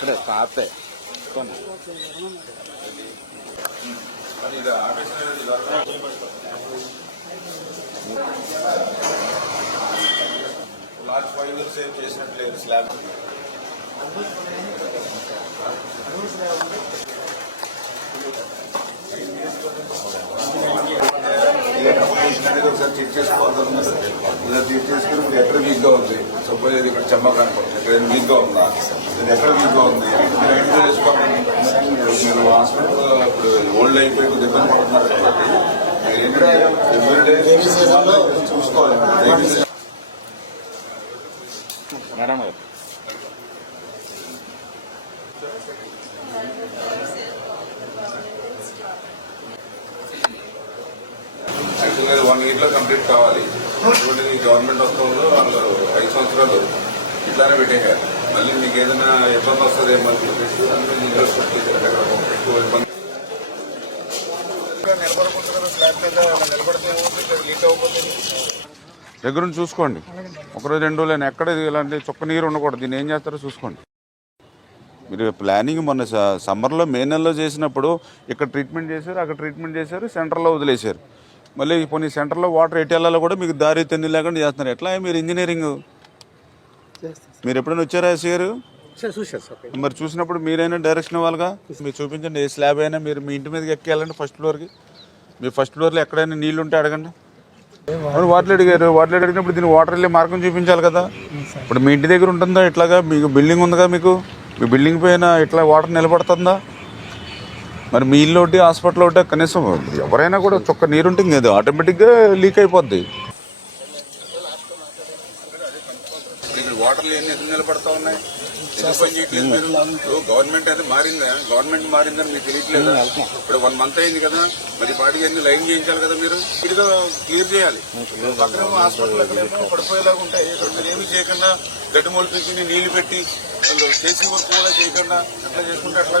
ఇక్కడ కాపే. Last five years ఏం చేసినట్లేదు స్లాబ్. అనేది ఒకసారి చెక్ చేసుకోవాలి ఇలా చెక్ చేసుకుని ఇప్పుడు ఎక్కడ వీక్గా ఉంది? సపోజ్ ఇది ఇక్కడ చెమ్మ కనపడుతుంది. ఇక్కడ వీక్గా ఉందా? ఇది ఎక్కడ వీక్గా ఉంది? మీరు ఐడెంటిఫై చేసుకోవాలి? మీరు హాస్పిటల్ ఇప్పుడు ఓల్డ్ అయిపోయి ఇబ్బంది పడుతున్నారు కాబట్టి చూసుకోవాలి మేడం గారు యాక్చువల్గా వన్ ఇయర్లో కంప్లీట్ కావాలి. ఇప్పుడు ఈ గవర్నమెంట్ వస్తుందో వాళ్ళు ఐదు సంవత్సరాలు ఇట్లానే పెట్టేయారు మళ్ళీ మీకు ఏదైనా ఇబ్బంది వస్తుంది ఏమో అని చెప్పేసి అందుకే ఇంట్రెస్ట్ ఎక్కువ ఇబ్బంది. దగ్గరుండి చూసుకోండి. ఒకరోజు రెండు రోజులు ఎక్కడ ఇలాంటి చుక్క నీరు ఉండకూడదు. దీన్ని ఏం చేస్తారో చూసుకోండి. మీరు ప్లానింగ్ మొన్న స- సమ్మర్లో మే నెలలో చేసినప్పుడు ఇక్కడ ట్రీట్మెంట్ చేశారు అక్కడ ట్రీట్మెంట్ చేశారు సెంటర్లో వదిలేశారు. మళ్ళీ కొన్ని సెంటర్లో వాటర్ ఎటు వెళ్ళాలో కూడా మీకు దారి తెన్ని లేకుండా చేస్తున్నారు. ఎట్లా మీరు ఇంజనీరింగ్? మీరు ఎప్పుడైనా వచ్చారా గారు? సార్ మరి చూసినప్పుడు మీరైనా డైరెక్షన్ ఇవ్వాలిగా? మీరు చూపించండి ఏ స్లాబ్ అయినా మీరు మీ ఇంటి మీదకి ఎక్కేయాలండి ఫస్ట్ ఫ్లోర్కి మీ ఫస్ట్ ఫ్లోర్లో ఎక్కడైనా నీళ్ళు ఉంటే అడగండి. వాటర్ అడిగారు. వాటర్ అడిగినప్పుడు దీన్ని వాటర్ వెళ్ళే మార్గం చూపించాలి కదా. ఇప్పుడు మీ ఇంటి దగ్గర ఉంటుందా ఇట్లాగా? మీకు బిల్డింగ్ ఉందిగా మీకు? మీ బిల్డింగ్ పైన ఇట్లా వాటర్ నిలబడుతుందా? మరి మీ ఇల్లు ఒకటి హాస్పిటల్ ఒకటి కనీసం ఎవరైనా కూడా చొక్క నీరుంటే ఇంక అది ఆటోమేటిక్గా లీక్ అయిపోద్ది. ఇప్పుడు వాటర్లు ఎన్ని ఎన్ని నిలబడతా ఉన్నాయి? ఎందుకు గవర్నమెంట్ అది మారిందా? గవర్నమెంట్ మారిందని మీకు తెలియట్లేదు? ఇప్పుడు వన్ మంత్ అయింది కదా మరి పాటికి అన్ని లైన్ చేయించాలి కదా మీరు? ఇదిగా క్లియర్ చేయాలి. పక్కన హాస్పిటల్ ఎక్కడేమో పడిపోయేలాగా ఉంటాయి. ఇప్పుడు మీరు ఏమి చేయకుండా గడ్డి మొలిపించి నీళ్ళు పెట్టి వాళ్ళు చేసిన వర్క్ కూడా చేయకుండా అట్లా చేసుకుంటే అట్లా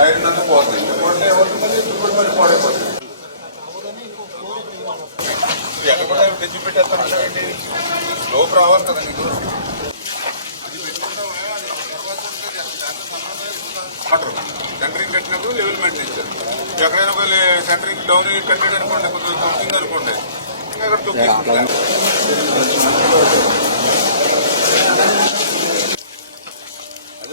ఐరన్ పోతుంది పోతే ఏమవుతుంది ఇప్పుడు మరి పాడైపోతుంది ఎక్కడ కూడా తెచ్చి పెట్టేస్తానంటారండి లోపు రావాలి కదా మీకు సెంటరింగ్ కట్టినప్పుడు లెవెల్ మెయింటైన్ చేస్తారు ఎక్కడైనా ఒక సెంటరింగ్ డౌన్ కట్టాడు అనుకోండి కొంచెం తగ్గింది అనుకోండి ఇంకా అక్కడ